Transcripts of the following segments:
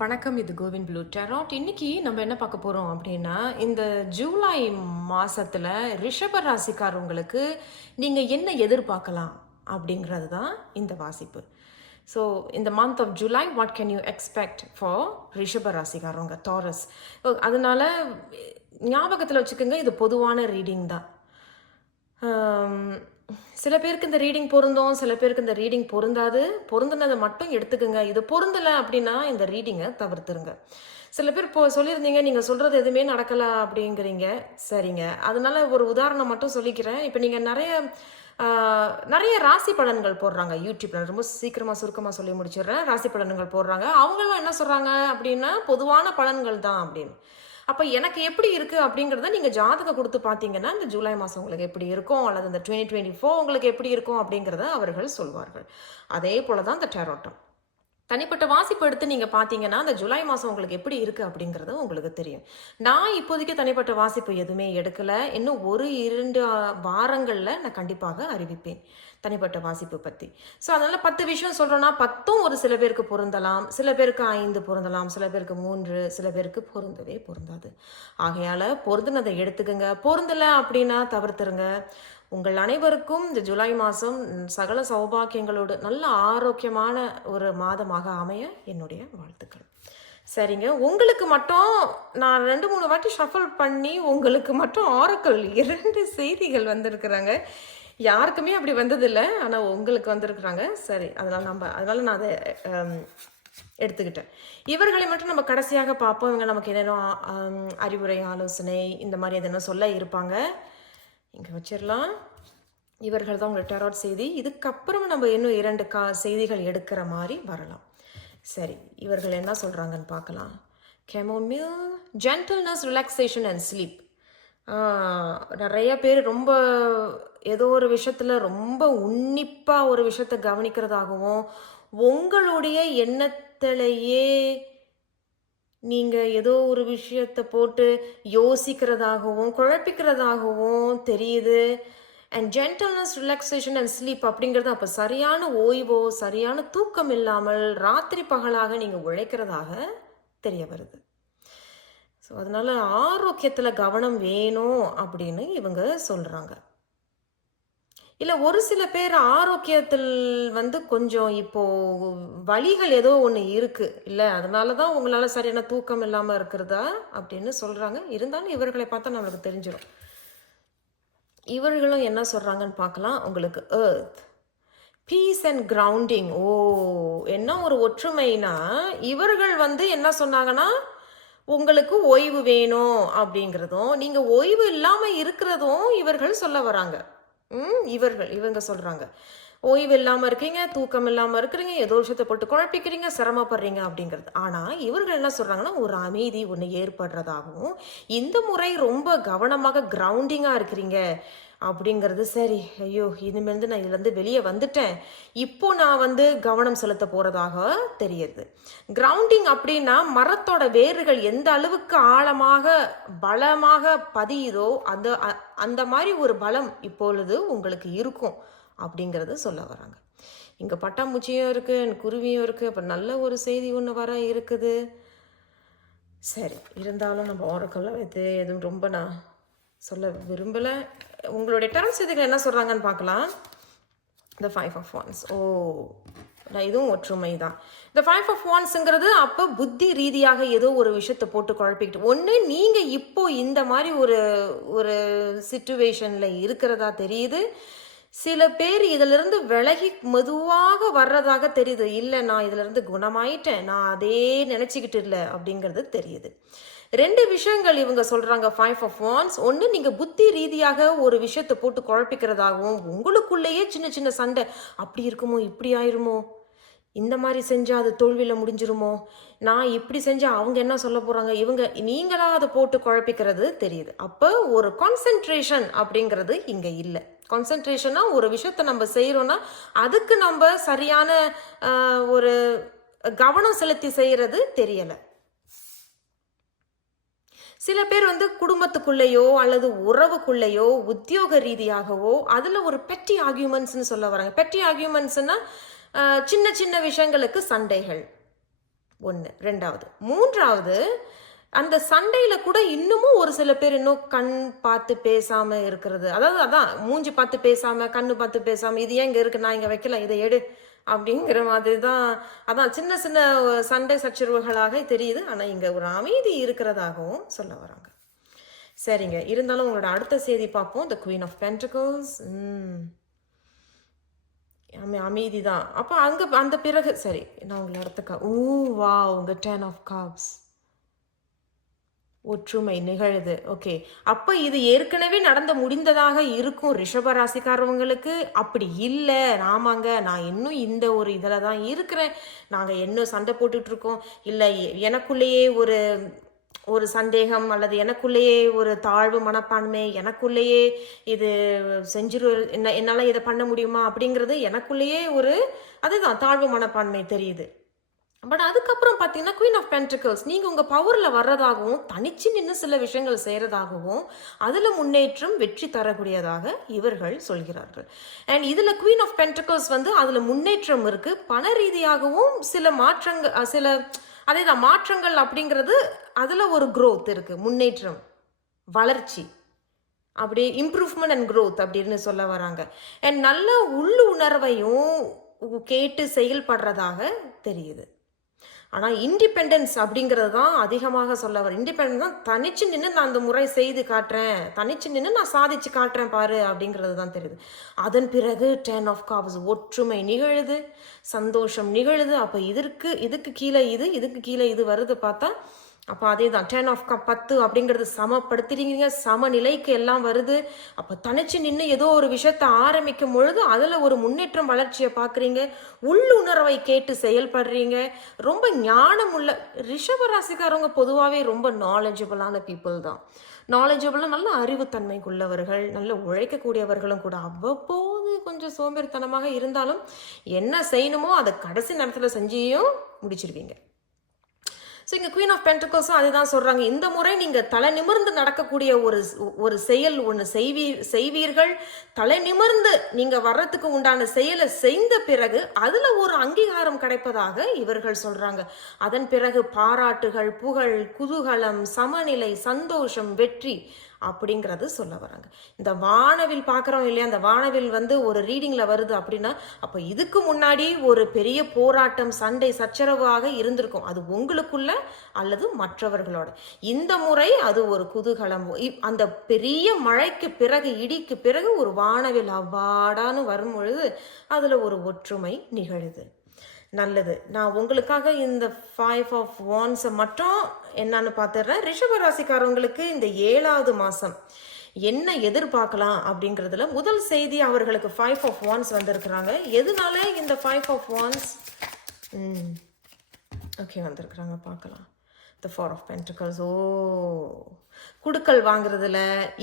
வணக்கம். இது கோவிந்த் ப்ளூ டேராட். இன்னைக்கு நம்ம என்ன பார்க்க போறோம் அப்படின்னா, இந்த ஜூலை மாசத்துல ரிஷப ராசிக்காரவங்களுக்கு நீங்க என்ன எதிர்பார்க்கலாம் அப்படிங்கிறது தான் இந்த வாசிப்பு. ஸோ இந்த month of July what can you expect for ரிஷப ராசிக்காரவங்க டாரஸ். அதனால ஞாபகத்தில் வச்சுக்கோங்க, இது பொதுவான ரீடிங் தான். சில பேருக்கு இந்த ரீடிங் பொருந்தும், சில பேருக்கு இந்த ரீடிங் பொருந்தாது. பொருந்தினதை மட்டும் எடுத்துக்கோங்க. இது பொருந்தலை அப்படின்னா இந்த ரீடிங்கை தவிர்த்துருங்க. சில பேர் இப்போ சொல்லியிருந்தீங்க, நீங்கள் சொல்கிறது எதுவுமே நடக்கலை அப்படிங்கிறீங்க. சரிங்க, அதனால ஒரு உதாரணம் மட்டும் சொல்லிக்கிறேன். இப்போ நீங்கள் நிறைய ராசி பலன்கள் போடுறாங்க யூடியூப்ல. ரொம்ப சீக்கிரமாக சுருக்கமாக சொல்லி முடிச்சிடுறேன். ராசி பலன்கள் போடுறாங்க. அவங்களும் என்ன சொல்கிறாங்க அப்படின்னா, பொதுவான பலன்கள் தான் அப்படின்னு. அப்போ எனக்கு எப்படி இருக்குது அப்படிங்கிறத நீங்கள் ஜாதகம் கொடுத்து பார்த்தீங்கன்னா, இந்த ஜூலை மாதம் உங்களுக்கு எப்படி இருக்கும், அல்லது இந்த 2024 உங்களுக்கு எப்படி இருக்கும் அப்படிங்கிறத அவர்கள் சொல்வார்கள். அதே போல தான் இந்த டேரோட்டம். தனிப்பட்ட வாசிப்பு எடுத்து நீங்கள் பார்த்தீங்கன்னா, அந்த ஜூலை மாதம் உங்களுக்கு எப்படி இருக்குது அப்படிங்கிறது உங்களுக்கு தெரியும். நான் இப்போதைக்கு தனிப்பட்ட வாசிப்பு எதுவுமே எடுக்கலை. இன்னும் 1-2 வாரங்களில் நான் கண்டிப்பாக அறிவிப்பேன் தனிப்பட்ட வாசிப்பு பற்றி. ஸோ அதனால் 10 விஷயம் சொல்கிறோன்னா 10ம் ஒரு சில பேருக்கு பொருந்தலாம், சில பேருக்கு 5 பொருந்தலாம், சில பேருக்கு 3, சில பேருக்கு பொருந்தவே பொருந்தாது. ஆகையால் பொருந்தினதை எடுத்துக்கோங்க, பொருந்தலை அப்படின்னா தவிர்த்துருங்க. உங்கள் அனைவருக்கும் இந்த ஜூலை மாதம் சகல சௌபாக்கியங்களோடு நல்ல ஆரோக்கியமான ஒரு மாதமாக அமைய என்னுடைய வாழ்த்துக்கள். சரிங்க, உங்களுக்கு மட்டும் நான் 2-3 வாட்டி ஷஃபல் பண்ணி உங்களுக்கு மட்டும் ஆரக்கிள் 2 செய்திகள் வந்திருக்கிறாங்க. யாருக்குமே அப்படி வந்ததில்லை, ஆனால் உங்களுக்கு வந்திருக்கிறாங்க. சரி, அதனால் நான் அதை எடுத்துக்கிட்டேன். இவர்களை மட்டும் நம்ம கடைசியாக பார்ப்போம். இவங்க நமக்கு என்னென்ன அறிவுரை, ஆலோசனை இந்த மாதிரி எதனா சொல்ல இருப்பாங்க. இங்கே வச்சிடலாம். இவர்கள் தான் உங்கள் டேராட் செய்தி. இதுக்கப்புறம் நம்ம இன்னும் 2 செய்திகள் எடுக்கிற மாதிரி வரலாம். சரி, இவர்கள் என்ன சொல்கிறாங்கன்னு பார்க்கலாம். Chamomile, gentleness, relaxation and sleep. நிறைய பேர் ரொம்ப ஏதோ ஒரு விஷயத்தில் ரொம்ப உன்னிப்பாக ஒரு விஷயத்தை கவனிக்கிறதாகவும், உங்களுடைய எண்ணத்திலேயே நீங்கள் ஏதோ ஒரு விஷயத்தை போட்டு யோசிக்கிறதாகவும் குழப்பிக்கிறதாகவும் தெரியுது. And gentleness, relaxation and sleep அப்படிங்கிறது அப்போ சரியான ஓய்வோ சரியான தூக்கம் இல்லாமல் ராத்திரி பகலாக நீங்கள் உழைக்கிறதாக தெரிய வருது. ஸோ அதனால் ஆரோக்கியத்தில் கவனம் வேணும் அப்படின்னு இவங்க சொல்கிறாங்க. இல்லை, ஒரு சில பேர் ஆரோக்கியத்தில் கொஞ்சம் இப்போது வலிகள் ஏதோ ஒன்று இருக்குது இல்லை, அதனால தான் உங்களால் சரியான தூக்கம் இல்லாமல் இருக்கிறதா அப்படின்னு சொல்கிறாங்க. இருந்தாலும் இவர்களை பார்த்தா நம்மளுக்கு தெரிஞ்சிடும். இவர்களும் என்ன சொல்கிறாங்கன்னு பார்க்கலாம். உங்களுக்கு எர்த், பீஸ் அண்ட் கிரவுண்டிங். என்ன ஒரு ஒற்றுமைனா, இவர்கள் என்ன சொன்னாங்கன்னா, உங்களுக்கு ஓய்வு வேணும் அப்படிங்கிறதும், நீங்கள் ஓய்வு இல்லாமல் இருக்கிறதும் இவர்கள் சொல்ல வராங்க. இவங்க சொல்கிறாங்க, ஓய்வு இல்லாமல் இருக்கீங்க, தூக்கம் இல்லாமல் இருக்கிறீங்க, ஏதோ விஷயத்தை போட்டு குழப்பிக்கிறீங்க, சிரமப்படுறீங்க அப்படிங்கிறது. ஆனால் இவர்கள் என்ன சொல்கிறாங்கன்னா, ஒரு அமைதி ஒன்று ஏற்படுறதாகவும், இந்த முறை ரொம்ப கவனமாக கிரவுண்டிங்காக இருக்கிறீங்க அப்படிங்கிறது. சரி, ஐயோ இனிமேல் நான் இதுலேருந்து வெளியே வந்துட்டேன், இப்போ நான் கவனம் செலுத்த போகிறதாக தெரியுது. கிரவுண்டிங் அப்படின்னா மரத்தோட வேர்கள் எந்த அளவுக்கு ஆழமாக பலமாக பதியுதோ அந்த மாதிரி ஒரு பலம் இப்பொழுது உங்களுக்கு இருக்கும் அப்படிங்கிறது சொல்ல வராங்க. இங்கே பட்டாம்பூச்சியும் இருக்குது, குருவியும் இருக்குது. அப்போ நல்ல ஒரு செய்தி ஒன்று வர இருக்குது. சரி, இருந்தாலும் நம்ம ஓரக்கல்ல வைத்து எதுவும் ரொம்ப நான் சொல்ல விரும்பலை. உங்களுடைய டேரட் செய்திகள் என்ன சொல்கிறாங்கன்னு பார்க்கலாம். The 5 of Wands. இதுவும் ஒற்றுமை தான். இந்த 5 of Wandsங்கிறது அப்போ புத்தி ரீதியாக ஏதோ ஒரு விஷயத்தை போட்டு குழப்பிக்கிட்டு, ஒன்று நீங்கள் இப்போ இந்த மாதிரி ஒரு சிச்சுவேஷனில் இருக்கிறதா தெரியுது. சில பேர் இதிலிருந்து விலகி மெதுவாக வர்றதாக தெரியுது. இல்லை, நான் இதிலிருந்து குணமாயிட்டேன், நான் அதே நினச்சிக்கிட்டு இல்லை அப்படிங்கிறது தெரியுது. 2 விஷயங்கள் இவங்க சொல்கிறாங்க 5 of Wands. ஒன்று, நீங்கள் புத்தி ரீதியாக ஒரு விஷயத்தை போட்டு குழப்பிக்கிறதாகவும், உங்களுக்குள்ளேயே சின்ன சின்ன சண்டை, அப்படி இருக்குமோ இப்படி ஆயிருமோ, இந்த மாதிரி செஞ்சால் அது தோல்வியில் முடிஞ்சிருமோ, நான் இப்படி செஞ்சால் அவங்க என்ன சொல்ல போகிறாங்க, நீங்களாக அதை போட்டு குழப்பிக்கிறது தெரியுது. அப்போ ஒரு கான்சென்ட்ரேஷன் அப்படிங்கிறது இங்கே இல்லை. கான்சென்ட்ரேஷனாக ஒரு விஷயத்தை நம்ம செய்கிறோன்னா அதுக்கு நம்ம சரியான ஒரு கவனம் செலுத்தி செய்கிறது தெரியலை. சில பேர் குடும்பத்துக்குள்ளேயோ அல்லது உறவுக்குள்ளேயோ உத்தியோக ரீதியாகவோ அதில் ஒரு பெட்டி ஆர்கியூமெண்ட்ஸ்னு சொல்ல வராங்க. பெட்டி ஆர்கியூமெண்ட்ஸ்னா சின்ன சின்ன விஷயங்களுக்கு சண்டைகள், ஒன்று. ரெண்டாவது. மூன்றாவது, அந்த சண்டையில் கூட இன்னமும் ஒரு சில பேர் இன்னும் கண் பார்த்து பேசாமல் இருக்கிறது. அதாவது அதான் மூஞ்சி பார்த்து பேசாமல், கண்ணு பார்த்து பேசாமல், இது ஏன் இங்கே இருக்கு, நான் இங்கே வைக்கல, இதை எடு அப்படிங்கிற மாதிரி தான். அதான் சின்ன சின்ன சண்டை சச்சரவுகளாக தெரியுது. ஆனால் இங்கே ஒரு அமைதி இருக்கிறதாகவும் சொல்ல வராங்க. சரிங்க, இருந்தாலும் உங்களோட அடுத்த செய்தி பார்ப்போம். The queen of pentacles. அமைதி தான். அப்போ அங்கே அந்த பிறகு சரி, நான் உங்களை அடுத்த வா உங்கள் 10 ஆஃப் கப்ஸ், ஒற்றுமை நிகழுது. ஓகே, அப்போ இது ஏற்கனவே நடந்து முடிந்ததாக இருக்கும் ரிஷபராசிக்காரவங்களுக்கு. அப்படி இல்லை, ஆமாங்க நான் இன்னும் இந்த ஒரு இதில் தான் இருக்கிறேன், நாங்கள் இன்னும் சண்டை போட்டுட்ருக்கோம், இல்லை எனக்குள்ளேயே ஒரு சந்தேகம், அல்லது எனக்குள்ளேயே ஒரு தாழ்வு மனப்பான்மை, எனக்குள்ளேயே இது என்னால் இதை பண்ண முடியுமா அப்படிங்கிறது எனக்குள்ளேயே அதுதான் தாழ்வு மனப்பான்மை தெரியுது. பட் அதுக்கப்புறம் பார்த்தீங்கன்னா குவீன் ஆஃப் பென்டிகல்ஸ், நீங்கள் உங்கள் பவரில் வர்றதாகவும் தனிச்சு நின்று சில விஷயங்கள் செய்கிறதாகவும் அதில் முன்னேற்றம் வெற்றி தரக்கூடியதாக இவர்கள் சொல்கிறார்கள். அண்ட் இதில் குவீன் ஆஃப் பென்டிகல்ஸ் அதில் முன்னேற்றம் இருக்குது. பண ரீதியாகவும் சில மாற்றங்கள், அதேதான் மாற்றங்கள் அப்படிங்கிறது அதில் ஒரு growth இருக்குது, முன்னேற்றம், வளர்ச்சி, அப்படியே இம்ப்ரூவ்மெண்ட் அண்ட் growth அப்படின்னு சொல்ல வராங்க. அண்ட் நல்ல உள்ளுணர்வையும் கேட்டு செயல்படுறதாக தெரியுது. ஆனால் இண்டிபெண்டன்ஸ் அப்படிங்கிறது தான் அதிகமாக சொல்ல வர. இண்டிபெண்டன்ஸ் தான் தனிச்சு நின்று நான் அந்த முறை செய்து காட்டுறேன், தனிச்சு நின்று நான் சாதிச்சு காட்டுறேன் பாரு அப்படிங்கிறது தான் தெரியுது. அதன் பிறகு 10 ஆஃப் கப்ஸ், ஒற்றுமை நிகழுது, சந்தோஷம் நிகழுது. அப்போ இதுக்கு கீழே இதுக்கு கீழே இது வருது பார்த்தா, அப்போ அதே தான் 10 ஆஃப் கப் 10 அப்படிங்கிறது சமப்படுத்துறீங்க, சமநிலைக்கு எல்லாம் வருது. அப்போ தனிச்சு நின்று ஏதோ ஒரு விஷயத்தை ஆரம்பிக்கும் பொழுது அதில் ஒரு முன்னேற்றம் வளர்ச்சியை பார்க்குறீங்க, உள்ளுணர்வை கேட்டு செயல்படுறீங்க. ரொம்ப ஞானம் உள்ள ரிஷபராசிக்காரவங்க பொதுவாகவே ரொம்ப நாலேஜபிளான பீப்புள் தான். நாலேஜபிளாக நல்ல அறிவுத்தன்மைக்குள்ளவர்கள், நல்ல உழைக்கக்கூடியவர்களும் கூட. அவ்வப்போது கொஞ்சம் சோம்பேறித்தனமாக இருந்தாலும் என்ன செய்யணுமோ அதை கடைசி நேரத்தில் செஞ்சியும் முடிச்சிருவீங்க. ஸோ இங்கே குவீன் ஆஃப் பென்டிகல்ஸும் அதுதான் சொல்கிறாங்க. இந்த முறை நீங்கள் தலை நிமிர்ந்து நடக்கக்கூடிய ஒரு செயல் ஒன்று செய்வீர்கள். தலை நிமிர்ந்து நீங்கள் வர்றதுக்கு உண்டான செயலை செய்த பிறகு அதில் ஒரு அங்கீகாரம் கிடைப்பதாக இவர்கள் சொல்கிறாங்க. அதன் பிறகு பாராட்டுகள், புகழ், குதூகலம், சமநிலை, சந்தோஷம், வெற்றி அப்படிங்கிறது சொல்ல வராங்க. இந்த வானவில் பார்க்குறோம் இல்லையா, அந்த வானவில் ஒரு ரீடிங்கில் வருது அப்படின்னா, அப்போ இதுக்கு முன்னாடி ஒரு பெரிய போராட்டம், சண்டை சச்சரவாக இருந்திருக்கும். அது உங்களுக்குள்ள அல்லது மற்றவர்களோட. இந்த முறை அது ஒரு குதூகலம். அந்த பெரிய மழைக்கு பிறகு, இடிக்கு பிறகு ஒரு வானவில் அவ்வாடான்னு வரும் பொழுது அதில் ஒரு ஒற்றுமை நிகழுது. நல்லது. நான் உங்களுக்காக இந்த 5 ஆஃப் வான்ஸை மட்டும் என்னன்னு பார்த்துடுறேன். ரிஷபராசிக்காரவங்களுக்கு இந்த 7வது மாதம் என்ன எதிர்பார்க்கலாம் அப்படிங்கிறதுல முதல் செய்தி, அவர்களுக்கு 5 ஆஃப் வான்ஸ் வந்திருக்கிறாங்க. எதனால இந்த 5 ஆஃப் வான்ஸ் ஓகே வந்திருக்கிறாங்க பார்க்கலாம். த 4 ஆஃப் பென்டிகல்ஸ். குடுக்கல் வாங்குறதுல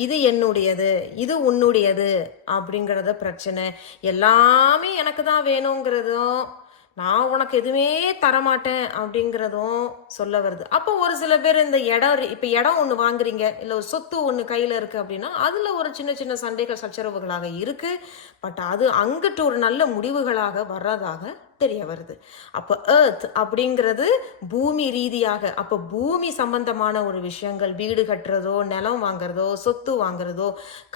இது என்னுடையது, இது உன்னுடையது அப்படிங்கிறத பிரச்சனை. எல்லாமே எனக்கு தான் வேணுங்கிறதும், நான் உனக்கு எதுவுமே தரமாட்டேன் அப்படிங்கிறதும் சொல்ல வருது. அப்போ ஒரு சில பேர் இந்த இடம் ஒன்று வாங்குறீங்க, இல்லை ஒரு சொத்து ஒன்று கையில் இருக்குது அப்படின்னா அதில் ஒரு சின்ன சின்ன சண்டைகள் சச்சரவுகளாக இருக்குது. பட் அது அங்கிட்டு ஒரு நல்ல முடிவுகளாக வர்றதாக தெரிய வருது. அப்போ எர்த் அப்படிங்கிறது பூமி ரீதியாக, அப்போ பூமி சம்பந்தமான ஒரு விஷயங்கள், வீடு கட்டுறதோ, நிலம் வாங்குறதோ, சொத்து வாங்குறதோ,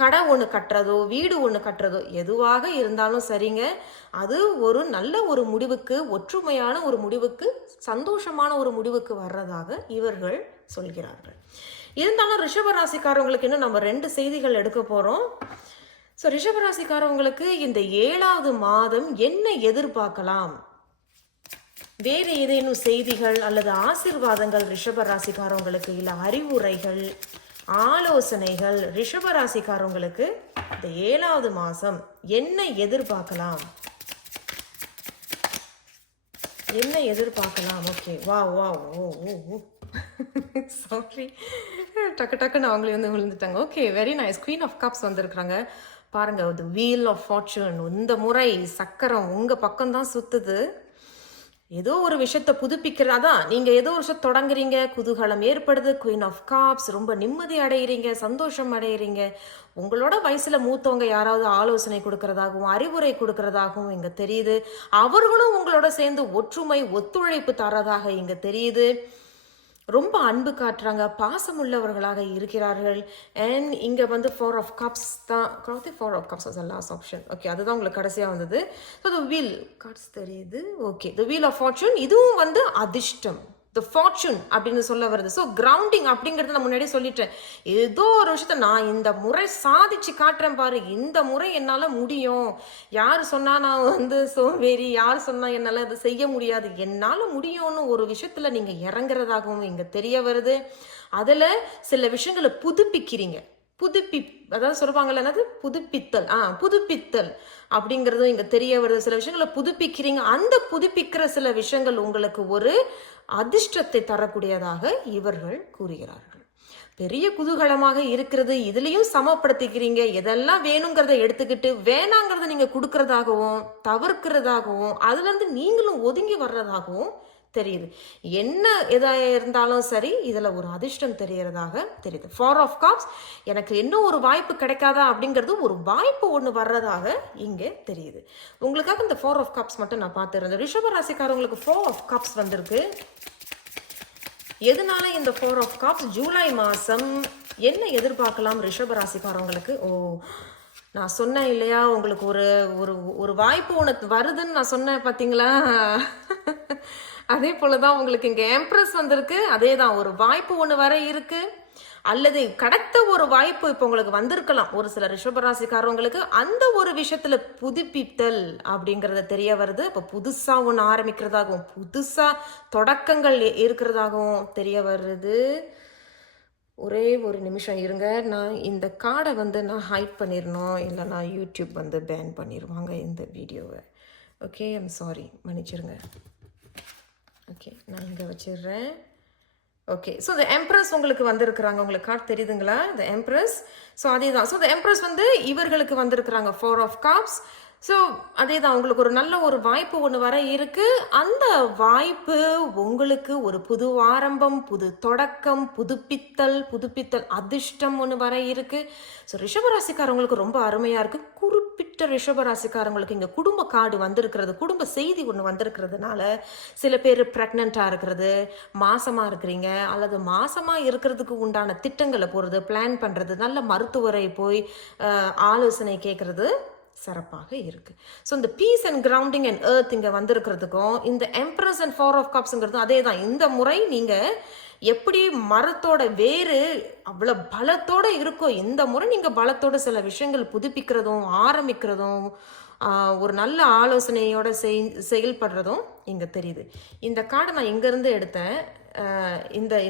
கடை ஒன்று கட்டுறதோ, வீடு ஒன்று கட்டுறதோ, எதுவாக இருந்தாலும் சரிங்க, அது ஒரு நல்ல ஒரு முடிவுக்கு, ஒற்றுமையான ஒரு முடிவுக்கு, சந்தோஷமான ஒரு முடிவுக்கு வர்றதாக இவர்கள் சொல்கிறார்கள். இருந்தாலும் ரிஷபராசிக்காரவங்களுக்கு இன்னும் நம்ம 2 செய்திகள் எடுக்க போகிறோம். ஸோ ரிஷபராசிக்காரவங்களுக்கு இந்த 7வது மாதம் என்ன எதிர்பார்க்கலாம், வேறு ஏதேனும் செய்திகள் அல்லது ஆசீர்வாதங்கள் ரிஷபராசிக்காரவங்களுக்கு, இல்லை அறிவுரைகள், ஆலோசனைகள் ரிஷபராசிக்காரவங்களுக்கு இந்த 7வது மாதம் என்ன எதிர்பார்க்கலாம், என்ன எதிர்பார்க்கலாம்? ஓகே, வா வா ஓ ஓ ஓ சாரி, டக்குன்னு அவங்களே விழுந்துட்டாங்க. Okay, very nice. Queen of cups வந்திருக்கிறாங்க பாருங்க. The wheel of fortune. இந்த முறை சக்கரம் உங்கள் பக்கம்தான் சுற்றுது. ஏதோ ஒரு விஷயத்த புதுப்பிக்கிறதா நீங்க ஏதோ ஒரு விஷயம் தொடங்குறீங்க, குதூகலம் ஏற்படுது, குயின் ஆஃப் காப்ஸ், ரொம்ப நிம்மதி அடைகிறீங்க, சந்தோஷம் அடைகிறீங்க. உங்களோட வயசுல மூத்தவங்க யாராவது ஆலோசனை கொடுக்கறதாகவும் அறிவுரை கொடுக்கறதாகவும் இங்க தெரியுது. அவர்களும் உங்களோட சேர்ந்து ஒற்றுமை ஒத்துழைப்பு தரதாக இங்க தெரியுது. ரொம்ப அன்பு காட்டுறாங்க, பாசமுள்ளவர்களாக இருக்கிறார்கள். அண்ட் இங்கே வந்து 4 of cups தான். 4 of cups was the last option. Okay, அதுதான் உங்களுக்கு கடைசியாக வந்தது. ஸோ த வீல் கார்ட்ஸ் தெரியுது. Okay, the wheel of fortune, இதுவும் வந்து அதிர்ஷ்டம், த ஃபார்ச்சூன் அப்படின்னு சொல்ல வருது. ஸோ கிரவுண்டிங் அப்படிங்கிறது நான் முன்னாடியே சொல்லிட்டேன். ஏதோ ஒரு விஷயத்த நான் இந்த முறை சாதிச்சு காட்டுறேன் பாரு, இந்த முறை என்னால் முடியும். யார் சொன்னால் நான் வந்து சோம்பேறி, யார் சொன்னால் என்னால் அதை செய்ய முடியாது, என்னால் முடியும்னு ஒரு விஷயத்தில் நீங்கள் இறங்குறதாகவும் இங்கே தெரிய வருது. அதில் சில விஷயங்களை புதுப்பிக்கிறீங்க. அதாவது சொல்லுவாங்கல்ல, என்னது புதுப்பித்தல், புதுப்பித்தல் அப்படிங்கிறதும் இங்கே தெரிய வருது. சில விஷயங்களை புதுப்பிக்கிறீங்க. அந்த புதுப்பிக்கிற சில விஷயங்கள் உங்களுக்கு ஒரு அதிர்ஷ்டத்தை தரக்கூடியதாக இவர்கள் கூறுகிறார்கள். பெரிய குதூகலமாக இருக்கிறது. இதுலேயும் சமப்படுத்திக்கிறீங்க. எதெல்லாம் வேணுங்கிறத எடுத்துக்கிட்டு வேணாங்கிறத நீங்கள் கொடுக்கறதாகவும் தவிர்க்கிறதாகவும் அதுலேருந்து நீங்களும் ஒதுங்கி வர்றதாகவும் தெரியுது. என்ன எதாக இருந்தாலும் சரி, இதில் ஒரு அதிர்ஷ்டம் தெரியறதாக தெரியுது. 4 of cups, எனக்கு இன்னும் ஒரு வாய்ப்பு கிடைக்காதா அப்படிங்கிறது ஒரு வாய்ப்பு ஒன்று வர்றதாக இங்கே தெரியுது. உங்களுக்காக இந்த 4 of cups மட்டும் நான் பார்த்துருந்தேன். ரிஷப ராசிக்காரங்களுக்கு 4 of cups வந்திருக்கு. எதனால இந்த 4 of cups? ஜூலை மாதம் என்ன எதிர்பார்க்கலாம் ரிஷப ராசிக்காரங்களுக்கு? நான் சொன்னேன் இல்லையா, உங்களுக்கு ஒரு ஒரு வாய்ப்பு ஒன்று வருதுன்னு நான் சொன்னேன் பார்த்தீங்களா? அதே போல தான் உங்களுக்கு இங்கே எம்ப்ரஸ் வந்திருக்கு. அதே தான், ஒரு வாய்ப்பு ஒன்று வர இருக்கு, அல்லது கடத்த ஒரு வாய்ப்பு இப்போ உங்களுக்கு வந்திருக்கலாம். ஒரு சில ரிஷபராசிக்காரவங்களுக்கு அந்த ஒரு விஷயத்துல புதுப்பித்தல் அப்படிங்கிறத தெரிய வருது. இப்போ புதுசாக ஒன்று ஆரம்பிக்கிறதாகவும் புதுசாக தொடக்கங்கள் இருக்கிறதாகவும் தெரிய வருது. ஒரே ஒரு நிமிஷம் இருங்க, நான் இந்த கார்டை வந்து நான் ஹைட் பண்ணிடணும், இல்லை நான் யூடியூப் வந்து பேன் பண்ணிடுவாங்க இந்த வீடியோவை. ஓகே, ஐம் சாரி, மன்னிச்சிருங்க. ஓகே, நான் இங்கே வச்சிடுறேன். ஓகே, ஸோ த எம்ப்ரஸ் உங்களுக்கு வந்திருக்கிறாங்க. உங்களுக்கு கார்டு தெரியுதுங்களா, த எம்ப்ரஸ்? ஸோ அதே தான். ஸோ த எம்ப்ரஸ் வந்து இவர்களுக்கு வந்திருக்கிறாங்க 4 of cups. ஸோ அதே தான், உங்களுக்கு ஒரு நல்ல ஒரு வாய்ப்பு ஒன்று வர இருக்கு. அந்த வாய்ப்பு உங்களுக்கு ஒரு புது ஆரம்பம், புது தொடக்கம், புதுப்பித்தல் அதிர்ஷ்டம் ஒன்று வர இருக்கு. ஸோ ரிஷபராசிக்காரங்களுக்கு ரொம்ப அருமையாக இருக்கு. குறிப்பிட்ட ரிஷபராசிக்காரங்களுக்கு இங்கே குடும்ப கார்டு வந்திருக்கிறது, குடும்ப செய்தி ஒன்று வந்திருக்கிறதுனால சில பேர் ப்ரெக்னெண்ட்டாக இருக்கிறது, மாசமாக இருக்கிறீங்க, அல்லது மாசமாக இருக்கிறதுக்கு உண்டான திட்டங்களை போகிறது, பிளான் பண்ணுறது, நல்ல மருத்துவரை போய் ஆலோசனை கேட்குறது சிறப்பாக இருக்கு. ஸோ இந்த peace and grounding and earth இங்கே வந்திருக்கிறதுக்கும் இந்த எம்ப்ரஸ் அண்ட் 4 of cups அதே தான். இந்த முறை நீங்கள் எப்படி மரத்தோட வேறு அவ்வளோ பலத்தோட இருக்கோ, இந்த முறை நீங்கள் பலத்தோட சில விஷயங்கள் புதுப்பிக்கிறதும் ஆரம்பிக்கிறதும் ஒரு நல்ல ஆலோசனையோட செயல்படுறதும் இங்கே தெரியுது. இந்த கார்டை நான் இங்கேருந்து எடுத்தேன்,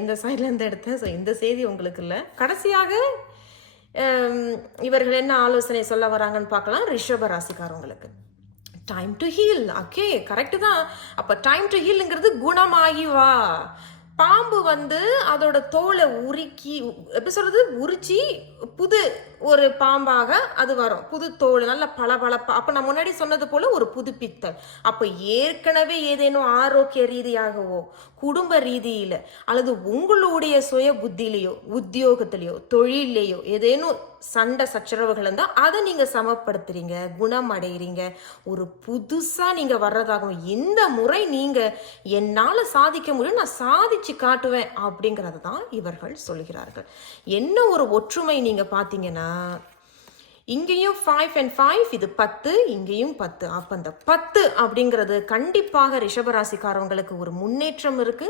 இந்த சைட்லேருந்து எடுத்தேன். ஸோ இந்த செய்தி உங்களுக்கு இல்லை. கடைசியாக இவர்கள் என்ன ஆலோசனை சொல்ல வராங்கன்னு பார்க்கலாம். ரிஷப ராசிக்காரவங்களுக்கு time to heal. Okay, correct தான். அப்போ டைம் டு ஹீல்ங்கிறது குணமாகி வா. பாம்பு வந்து அதோட தோலை எப்படி சொல்றது, உரிச்சி புது ஒரு பாம்பாக அது வரும், புது தோல், நல்ல பளபளப்பா. அப்போ நான் முன்னாடி சொன்னது போல ஒரு புதுப்பித்தல். அப்போ ஏற்கனவே ஏதேனும் ஆரோக்கிய ரீதியாகவோ குடும்ப ரீதியில அல்லது உங்களுடைய சுய புத்தியிலையோ உத்தியோகத்திலேயோ தொழிலையோ ஏதேனும் சண்டை சச்சரவுகள் இருந்தால் அதை நீங்கள் சமப்படுத்துறீங்க, குணம் அடைகிறீங்க, ஒரு புதுசாக நீங்கள் வர்றதாகவும் இந்த முறை நீங்கள் என்னால் சாதிக்க முடியும், நான் சாதிச்சு காட்டுவேன் அப்படிங்கிறது தான் இவர்கள் சொல்கிறார்கள். என்ன ஒரு ஒற்றுமை நீங்கள் பார்த்தீங்கன்னா, இங்கேயும் 5 and 5, இது 10, இங்கேயும் 10. அப்போ அந்த 10 அப்படிங்கிறது கண்டிப்பாக ரிஷபராசிக்காரவங்களுக்கு ஒரு முன்னேற்றம் இருக்கு,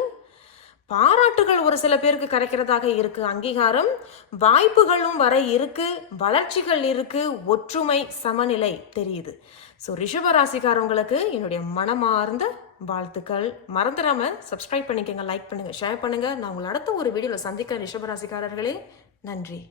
பாராட்டுகள் ஒரு சில பேருக்கு கிடைக்கிறதாக இருக்கு, அங்கீகாரம், வாய்ப்புகளும் வர இருக்கு, வளர்ச்சிகள் இருக்கு, ஒற்றுமை சமநிலை தெரியுது. ஸோ ரிஷபராசிக்காரவங்களுக்கு என்னுடைய மனமார்ந்த வாழ்த்துக்கள். மறந்துடாம சப்ஸ்கிரைப் பண்ணிக்கோங்க, லைக் பண்ணுங்க, ஷேர் பண்ணுங்க. நான் உங்களை அடுத்த ஒரு வீடியோவில் சந்திக்கிறேன் ரிஷபராசிக்காரர்களே. நன்றி.